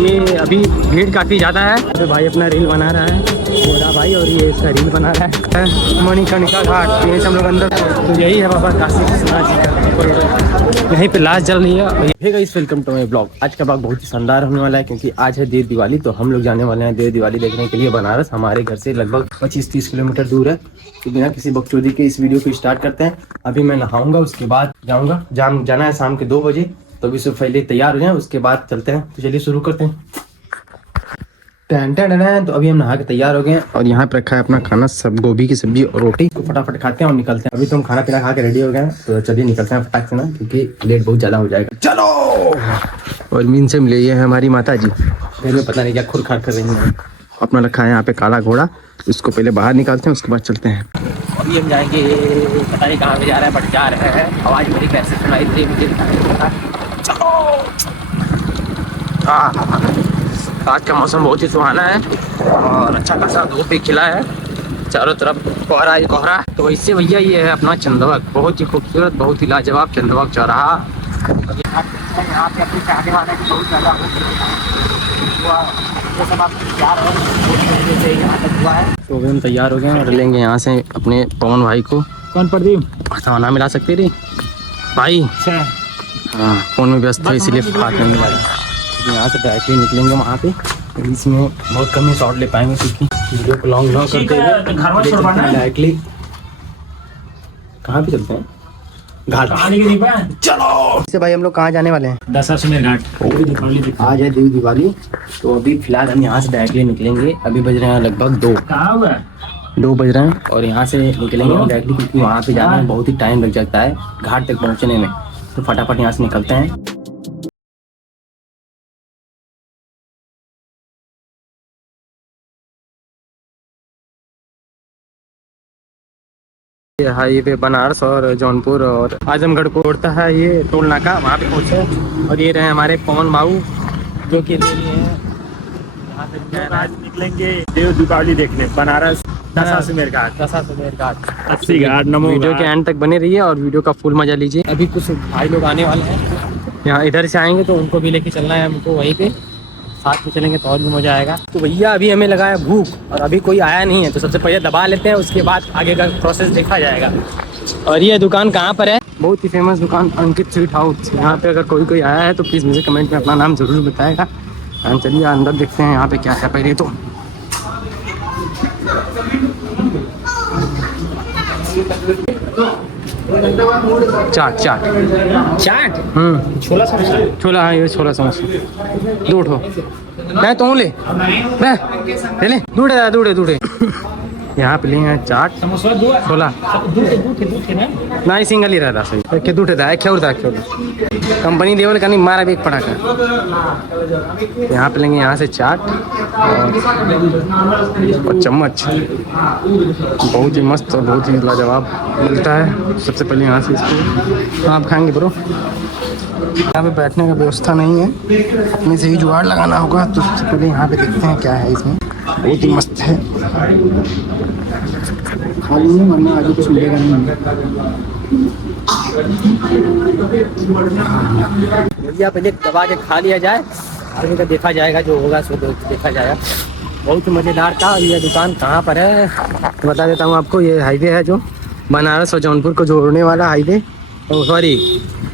ये अभी भीड़ काफ़ी ज़्यादा है। तो भाई अपना रील बना रहा है बोरा भाई, और ये इसका रील बना रहा है। मणिकर्णिका घाट यहीं से हम लोग अंदर, तो यही है बाबा काशी विश्वनाथ जी का, यहीं पे लास्ट जल रही है। Hey guys, welcome to my blog. आज का ब्लॉग बहुत ही शानदार होने वाला है क्योंकि आज है देव दिवाली। तो हम लोग जाने वाले हैं देव दिवाली देखने के लिए बनारस। हमारे घर से लगभग 25-30 किलोमीटर दूर है। तो बिना किसी बकचोदी के इस वीडियो को स्टार्ट करते हैं। अभी मैं नहाऊंगा, उसके बाद जाऊँगा। जाना है शाम के 2 बजे, तो अभी से पहले तैयार हो जाए, उसके बाद चलते हैं। तो चलिए शुरू करते हैं। तो अभी हम नहा के तैयार हो गए हैं और यहाँ पे रखा है अपना खाना, सब गोभी की सब्जी और रोटी को फटाफट खाते हैं और निकलते हैं। अभी तो हम खाना पीना खा के रेडी हो गए हैं, तो चलिए निकलते हैं फटाक से ना, क्योंकि लेट बहुत ज़्यादा हो जाएगा। चलो। और मीन से मिले ये है हमारी माता जी, घर में पता नहीं क्या खुर खार कर रही है। अपना रखा है यहाँ पे काला घोड़ा, इसको पहले बाहर निकालते हैं, उसके बाद चलते हैं। अभी हम जाएंगे, पता नहीं कहाँ पे जा रहा है, बट जा रहे हैं। आवाज़ मेरी कैसे सुनाई दे मुझे। चलो। आज का मौसम बहुत ही सुहाना है और अच्छा खासा धूप भी खिला है, चारों तरफ कोहरा ही कोहरा। तो इससे भैया ये है अपना चंदवक, बहुत ही खूबसूरत, बहुत ही लाजवाब चंदवक चौराहा। यहाँ पे अपनी चाहने वाले की बहुत ज़्यादा हुआ है। तो अभी हम तैयार हो गए हैं और लेंगे यहाँ से अपने पवन भाई को। कौन प्रदीप? अच्छा, नाम मिला सकते थे भाई। हाँ, फ़ोन में व्यस्त है इसलिए हाथ में मिला। यहाँ से डायरेक्टली निकलेंगे वहाँ पे। इसमें बहुत कम ही शॉट ले पाएंगे क्योंकि वीडियो को लॉन्ग करते हुए डायरेक्टली कहाँ पे चलते हैं, घाट। चलो। इससे भाई हम लोग कहाँ जाने वाले हैं? दशाश्वमेध घाट। आज है देव दिवाली, तो अभी फिलहाल हम यहाँ से डायरेक्टली निकलेंगे। अभी बज रहे हैं लगभग 2 बज रहे हैं और यहाँ से निकलेंगे डायरेक्टली, क्योंकि वहाँ पे जाने में बहुत ही टाइम लग जाता है घाट तक पहुँचने में। तो फटाफट यहाँ से निकलते हैं। हाईवे बनारस और जौनपुर और आजमगढ़ को जोड़ता है ये टोल नाका, वहाँ पे पहुँचे। और ये रहे हमारे पवन बाबू जो कि ले लिए हैं। आज निकलेंगे देव दीपावली देखने बनारस दशाश्वमेध घाट। 80 घाट। वीडियो के एंड तक बने रहिए और वीडियो का फुल मजा लीजिए। अभी कुछ भाई लोग आने वाले हैं यहाँ, इधर से आएंगे तो उनको भी लेके चलना है हमको, वहीं पे साथ में चलेंगे तो और भी मजा आएगा। तो भैया अभी हमें लगा है भूख और अभी कोई आया नहीं है, तो सबसे पहले दबा लेते हैं, उसके बाद आगे का प्रोसेस देखा जाएगा। और ये दुकान कहाँ पर है? बहुत ही फेमस दुकान अंकित स्वीट हाउस। यहाँ पे अगर कोई आया है तो प्लीज़ मुझे कमेंट में अपना नाम ज़रूर बताएगा। चलिए अंदर देखते हैं यहाँ पे क्या है। पहले तो चाट छोला। हाँ, ये छोला समोसा 2 ठो मैं तो ले दूढ़े यहाँ पे लिए हैं चाट छोला। नहीं, सिंगल ही रहता सही के दूठे था, कंपनी लेवल का नहीं, मारा भी एक पटाखा। यहाँ पे लेंगे यहाँ से चाट और चम्मच, बहुत ही मस्त और बहुत ही लाजवाब मिलता है। सबसे पहले यहाँ से इसको आप खाएंगे ब्रो। यहाँ पे बैठने का व्यवस्था नहीं है, अपने से ही जुगाड़ लगाना होगा। तो सबसे पहले यहाँ पे देखते हैं क्या है इसमें। बहुत ही मस्त है, खाली नहीं वरना आगे कुछ मिलेगा नहीं। भैया पहले दबा के खा लिया जाए, आगे का देखा जाएगा, जो होगा सो देखा जाएगा। बहुत ही मज़ेदार था। ये दुकान कहाँ पर है तो बता देता हूँ आपको। ये हाईवे है जो बनारस और जौनपुर को जोड़ने वाला हाईवे, सॉरी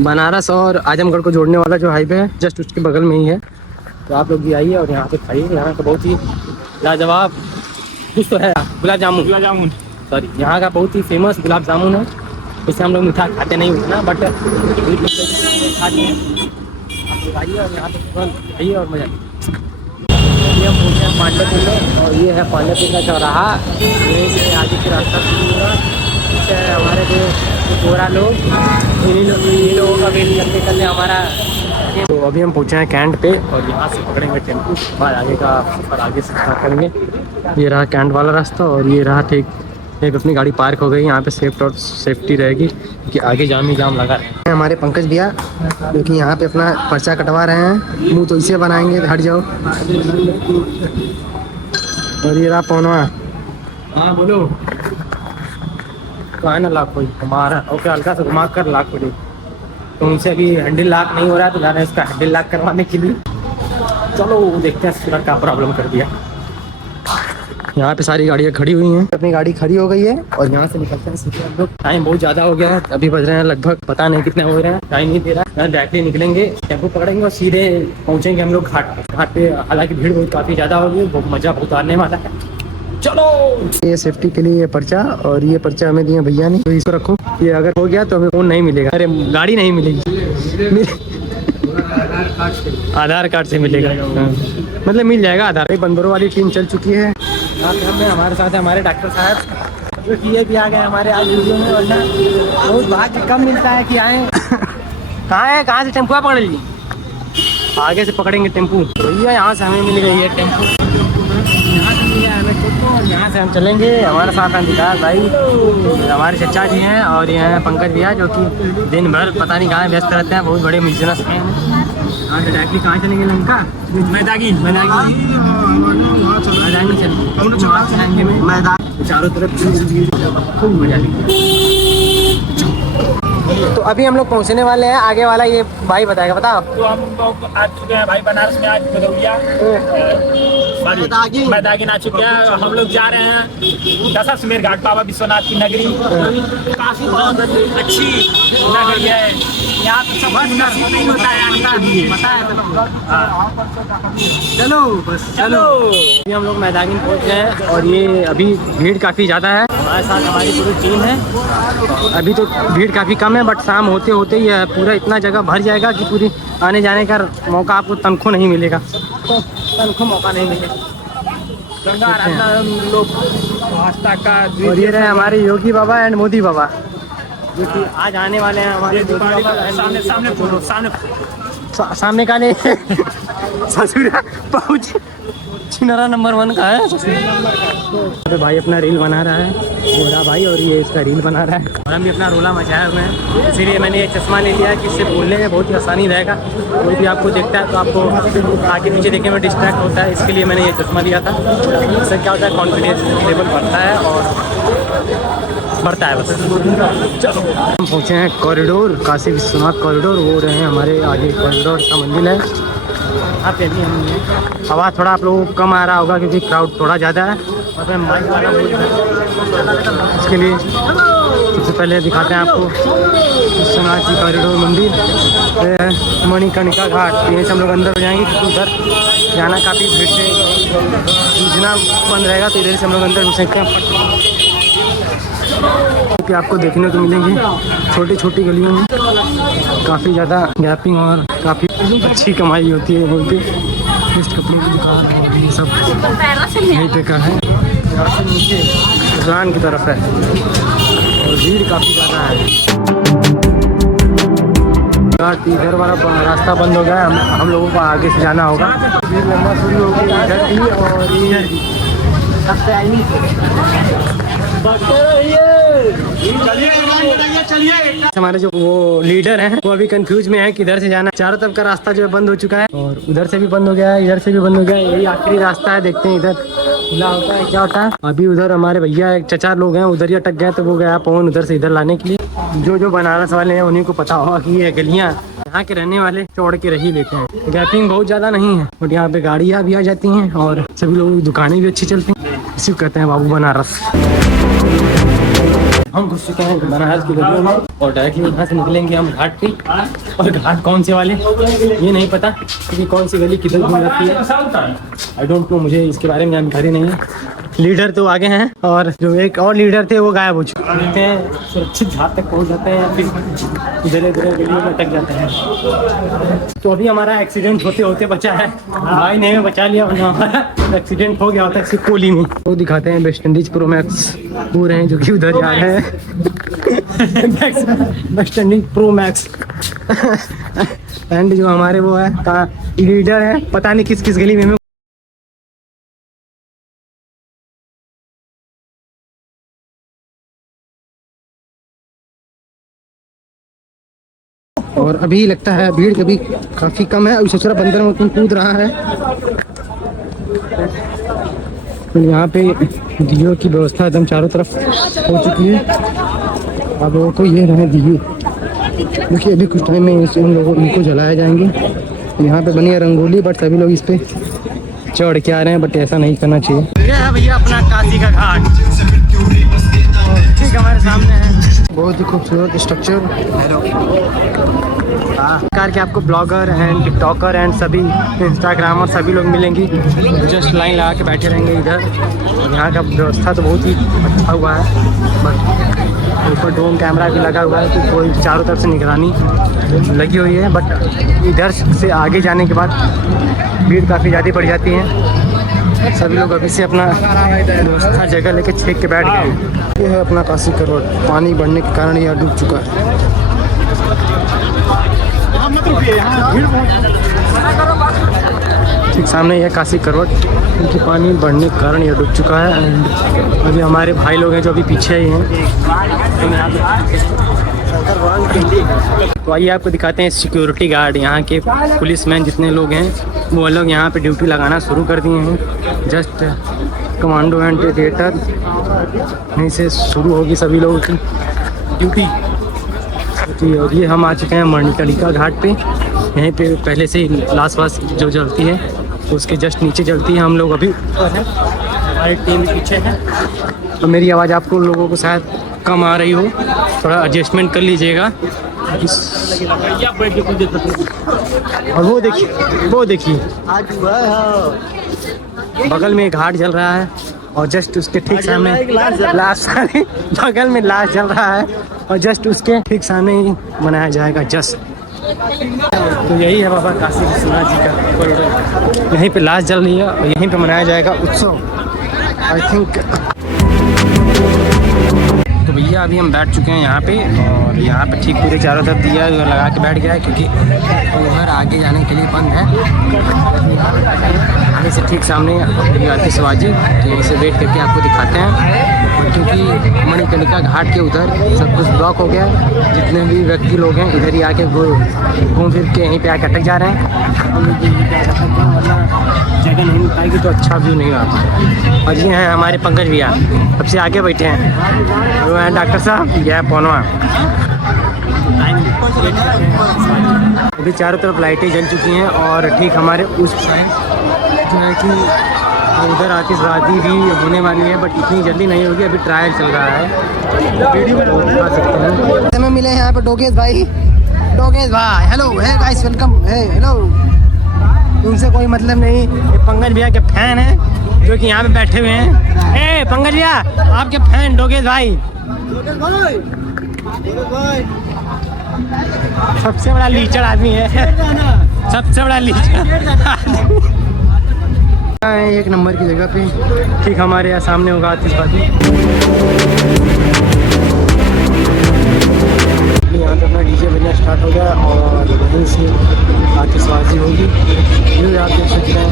बनारस और आजमगढ़ को जोड़ने वाला जो हाईवे है, जस्ट उसके बगल में ही है। तो आप लोग भी आइए और यहाँ पे खाइए। यहाँ का बहुत ही लाजवाब कुछ तो है, गुलाब जामुन सॉरी, यहाँ का बहुत ही फेमस गुलाब जामुन है। उससे हम लोग मीठा खाते नहीं उतना, बट खाते हैं। आप लोग आइए और यहाँ पे खाइए और मजा। ये हम पहुँचे हैं पांडेपुर में और ये है पांडेपुर का चौराहा। यहीं से आगे की रास्ता शुरू होगा। पीछे हमारे जो गोरा लोग, ये लोगों का वेट करते करते हमारा। तो अभी हम पहुँचे हैं कैंट पे और यहाँ से पकड़ेंगे टेम्पो, बाद आगे का सफर आगे से स्टार्ट करेंगे। ये रहा कैंट वाला रास्ता और ये रहा ठीक एक अपनी गाड़ी पार्क हो गई यहाँ पे। सेफ्टी रहेगी क्योंकि आगे जाम ही जाम लगा है। हमारे पंकज भैया जो कि यहाँ पे अपना पर्चा कटवा रहे हैं, मुँह तो इसे बनाएंगे, हट जाओ। और ये रहा पौनवा। हाँ बोलो। तो है ना लाख कोई हमारा, ओके हल्का सा घुमा कर लाख कोई। तो उनसे अभी हैंडल लॉक नहीं हो रहा है, तो जा रहे हैं इसका हैंडल लॉक करवाने के लिए। चलो देखते हैं इसका क्या प्रॉब्लम कर दिया। यहाँ पे सारी गाड़ियाँ खड़ी हुई हैं, अपनी गाड़ी खड़ी हो गई है और यहाँ से निकलते हैं सीधे हम लोग। टाइम बहुत ज़्यादा हो गया है, अभी बज रहे हैं लगभग पता नहीं कितने हो रहे हैं, टाइम नहीं दे रहा है। यहाँ डायरेक्टली निकलेंगे, टेम्पो पकड़ेंगे और सीधे पहुँचेंगे हम लोग घाट पे। हालांकि भीड़ बहुत काफ़ी ज़्यादा होगी, बहुत मज़ा बहुत आने वाला है। चलो, ये सेफ्टी के लिए ये पर्चा, और ये पर्चा हमें दिया भैया ने, तो इसको रखो, ये अगर हो गया तो हमें फोन नहीं मिलेगा, अरे गाड़ी नहीं मिलेगी, आधार कार्ड से मिलेगा। हाँ। मतलब मिल जाएगा आधार। बंदरों वाली टीम चल चुकी है। यहाँ पे हमें हमारे साथ है हमारे डॉक्टर साहब, जो कि भी आ गए हमारे आज वीडियो में, वरना बहुत भाग्य कम मिलता है कि आए। कहाँ से टेम्पो पकड़ ली? आगे से पकड़ेंगे टेम्पो भैया, यहाँ से हमें मिल गई है टेम्पो, यहाँ से मिल गया हमें टेम्पो, यहाँ से हम चलेंगे। हमारे साथ हैं विकास भाई, हमारे चचा जी हैं, और ये हैं पंकज भैया, जो कि दिन भर पता नहीं कहाँ व्यस्त रहते हैं, बहुत बड़े बिजनेस हैं। यहाँ से डायरेक्टली कहाँ चलेंगे? लंका मैदानी चलेंगे, चारों तरफ खूब मजा आएगी। तो अभी हम लोग पहुंचने वाले हैं, आगे वाला ये भाई बताएगा। बताओ। तो हम लोग आ चुके हैं भाई बनारस में, आज भदौलिया मैदागिन आ चुके हैं। हम लोग जा रहे हैं दशाश्वमेध घाट, बाबा विश्वनाथ की नगरी। काफी बहुत अच्छी नगरी है, यहाँ पे सब नसीब नहीं होता है आने के लिए, पता है। चलो बस चलो। अभी हम लोग मैदागिन पहुंच गए हैं, और ये अभी भीड़ काफ़ी ज़्यादा है। हमारे साथ हमारी पूरी टीम है। अभी तो भीड़ काफ़ी कम है, बट शाम होते होते ही पूरा इतना जगह भर जाएगा कि पूरी आने जाने का मौका आपको तनख्वाह नहीं मिलेगा, तनख्वाह मौका नहीं मिलेगा। गंगा आराधना हम लोग आस्था का। और ये रहे हमारे योगी बाबा एंड मोदी बाबा, जो कि आज आने वाले हैं हमारे। सामने का नहीं ससुरा पहुँच छिनारा नंबर 1 का है। अरे भाई अपना रील बना रहा है गोरा भाई, और ये इसका रील बना रहा है, और हम भी अपना रोला मचाए हुए हैं। इसीलिए मैंने ये चश्मा ले लिया कि इससे बोलने में बहुत ही आसानी रहेगा। कोई भी आपको देखता है तो आपको आगे पीछे देखने में डिस्ट्रैक्ट होता है, इसके लिए मैंने ये चश्मा लिया था। इससे क्या होता है, कॉन्फिडेंस लेवल बढ़ता है और बढ़ता है बस। चलो, हम पहुँचे हैं कॉरिडोर, काशी विश्वनाथ कॉरिडोर। वो रहे हैं हमारे आगे कॉरिडोर का मंदिर है। यहाँ पे भी हम हवा थोड़ा आप लोगों को कम आ रहा होगा, क्योंकि क्राउड थोड़ा ज़्यादा है, और मैं माइक वाला बोल रहा हूँ। इसके लिए सबसे पहले दिखाते हैं आपको विश्वनाथ जी कॉरिडोर मंदिर, मणिकर्णिका घाट। यहीं से हम लोग अंदर हो जाएंगे, क्योंकि उधर जाना काफ़ी भीड़ से जूझना बंद रहेगा, तो इधर से हम लोग अंदर घुस सकते हैं। कि आपको देखने को मिलेंगे छोटी छोटी गलियों में काफ़ी ज़्यादा गैपिंग और काफ़ी अच्छी कमाई होती है यहीं पे। इस कपड़े की दुकान और ये सब यहीं पे का है। यहाँ से नीचे उजान की तरफ है, और भीड़ काफ़ी ज़्यादा है। इधर वाला रास्ता बंद हो गया है, हम लोगों को आगे से जाना होगा। भीड़ लंबा शुरू हो गई इधर भी और इधर भी। हमारे जो वो लीडर हैं वो अभी कंफ्यूज में है कि इधर से जाना। चारों तरफ का रास्ता जो है बंद हो चुका है, और उधर से भी बंद हो गया है, इधर से भी बंद हो गया है। यही आखिरी रास्ता है, देखते हैं इधर खुला होता है क्या होता है। अभी उधर हमारे भैया एक चचा लोग हैं, उधर ही अटक गए, तो वो गया पवन उधर से इधर लाने के लिए। जो बनारस वाले हैं उन्हीं को पता होगा कि ये गलियाँ यहाँ के रहने वाले छोड़ के रही लेते हैं। गैपिंग बहुत ज़्यादा नहीं है, बट यहाँ पे गाड़ियाँ भी आ जाती हैं, और सभी लोगों की दुकानें भी अच्छी चलती हैं। इसी को कहते हैं बाबू बनारस। हम घुस चुके हैं बनारस की गलियों में, और डायरेक्टली यहाँ से निकलेंगे हम घाट पे। और घाट कौन से वाले ये नहीं पता, क्योंकि कौन सी गली किधर घूम रखी है आई डोंट नो, मुझे इसके बारे में जानकारी नहीं है। लीडर तो आगे हैं, और जो एक और लीडर थे वो गायब हो चुके हैं। सुरक्षित घाट तक पहुँच जाते हैं, फिर इधर उधर गलियों में अटक जाते हैं। तो अभी हमारा एक्सीडेंट होते होते बचा है, भाई ने हमें बचा लिया, वरना हमारा एक्सीडेंट हो गया होता है कोहली में। वो दिखाते हैं वेस्ट इंडीज प्रो मैक्स वो रहे हैं, जो कि उधर जा रहे हैं। West Indies pro max and जो हमारे वो है का लीडर है, पता नहीं किस किस गली में। और अभी लगता है भीड़ कभी काफ़ी कम है। अभी ससुरा बंदर में कूद रहा है। तो यहाँ पे दियों की व्यवस्था एकदम चारों तरफ हो चुकी है। अब लोगों को ये रहे दिए, देखिए अभी कुछ टाइम में इन लोगों इनको जलाए जाएंगे, यहाँ पे बनी है रंगोली, बट सभी लोग इस पे चढ़ के आ रहे हैं, बट ऐसा नहीं करना चाहिए। ये है भैया अपना काशी का घाट, ठीक हमारे सामने है। बहुत ही खूबसूरत स्ट्रक्चर। प्रकार के आपको ब्लॉगर एंड टिकटॉकर एंड सभी इंस्टाग्रामर सभी लोग मिलेंगी, जस्ट लाइन लगा के बैठे रहेंगे इधर। और यहाँ का व्यवस्था तो बहुत ही अच्छा हुआ है, बट ऊपर ड्रोन कैमरा भी लगा हुआ है कि कोई चारों तरफ से निगरानी लगी हुई है। बट इधर से आगे जाने के बाद भीड़ काफ़ी ज़्यादा बढ़ जाती है। सभी लोग अभी से अपना व्यवस्था जगह लेके छेक के बैठ गए। ये है अपना काशी करवट, पानी बढ़ने के कारण यह डूब चुका है। ठीक सामने यह काशी करवट, क्योंकि पानी बढ़ने के कारण यह डूब चुका है। एंड अभी हमारे भाई लोग हैं जो अभी पीछे ही हैं। तो आइए आपको दिखाते हैं सिक्योरिटी गार्ड, यहाँ के पुलिसमैन जितने लोग हैं वो लोग यहाँ पे ड्यूटी लगाना शुरू कर दिए हैं। जस्ट कमांडो एंड थिएटर यहीं से शुरू होगी सभी लोगों की ड्यूटी। और ये हम आ चुके हैं मणिकर्णिका घाट पे। यहीं पे पहले से ही लाश वास जो जलती है उसके जस्ट नीचे जलती है। हम लोग अभी हमारी टीम पीछे है, तो मेरी आवाज़ आपको लोगों को शायद कम आ रही हो, थोड़ा एडजस्टमेंट कर लीजिएगा। और वो देखिए बगल में घाट जल रहा है और जस्ट उसके ठीक सामने बगल में लाश जल रहा है और जस्ट उसके ठीक सामने ही मनाया जाएगा जश्न। तो यही है बाबा काशी विश्वनाथ जी का, यहीं पे लाश जल रही है और यहीं पे मनाया जाएगा उत्सव आई थिंक। तो भैया अभी हम बैठ चुके हैं यहाँ पे, और यहाँ पे ठीक पूरे चारों तरफ दिया लगा के बैठ गया है, क्योंकि उधर आगे जाने के लिए बंद है। आगे से ठीक सामने आती शिवाजी, तो यहीं से वेट करके आपको दिखाते हैं। क्योंकि मणिकर्णिका घाट के उधर सब कुछ ब्लॉक हो गया है, जितने भी व्यक्ति लोग हैं इधर ही आके घूम फिर के यहीं पे आके अटक जा रहे हैं। जगह नहीं मिल पाएगी तो अच्छा व्यू नहीं आता। और ये हैं हमारे पंकज भैया, सबसे आगे बैठे हैं, वो हैं डॉक्टर साहब, यह है पौनवा। अभी चारों तरफ लाइटें जल चुकी हैं और ठीक हमारे उस साइड जो है कि उधर आतिशबाजी भी होने वाली है, बट इतनी जल्दी नहीं होगी, अभी ट्रायल चल रहा है। दिखा सकते हैं हमें मिले हैं यहाँ पे डोगेश भाई। हेलो है गाइस, वेलकम है, हेलो। उनसे कोई मतलब नहीं, ये पंकज भैया के फैन हैं जो कि यहाँ पे बैठे हुए हैं। ए पंकज भैया आपके फैन डोगेश भाई, सबसे बड़ा लीचड़ आदमी है, सबसे बड़ा लीचड़ एक नंबर की जगह पे। ठीक हमारे यहाँ सामने होगा आतिशबाजी। यहाँ पे अपना डीजे बजना स्टार्ट हो गया और वहीं से आतिशबाजी होगी। ये आप देख सकते हैं।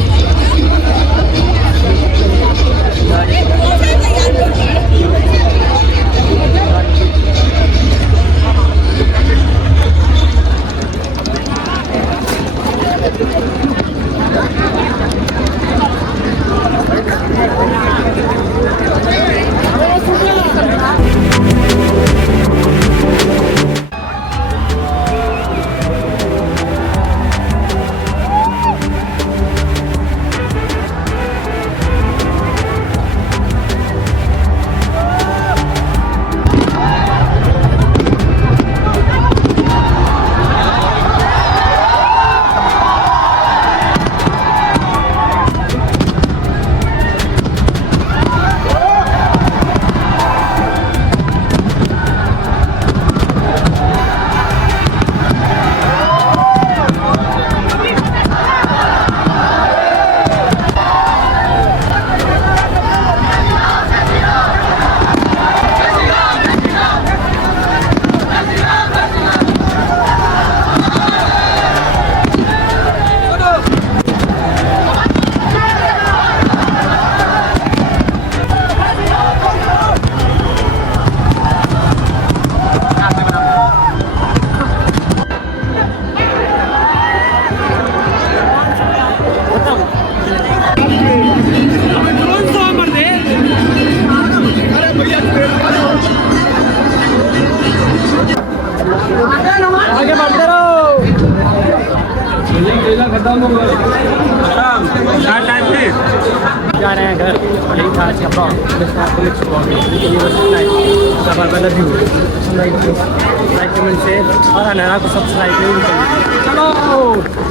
टाइम पे जा रहे हैं घर। यही था आज का ब्लॉग। लाइक कमेंट शेयर और अनारा को सब्सक्राइब नहीं करें। चलो।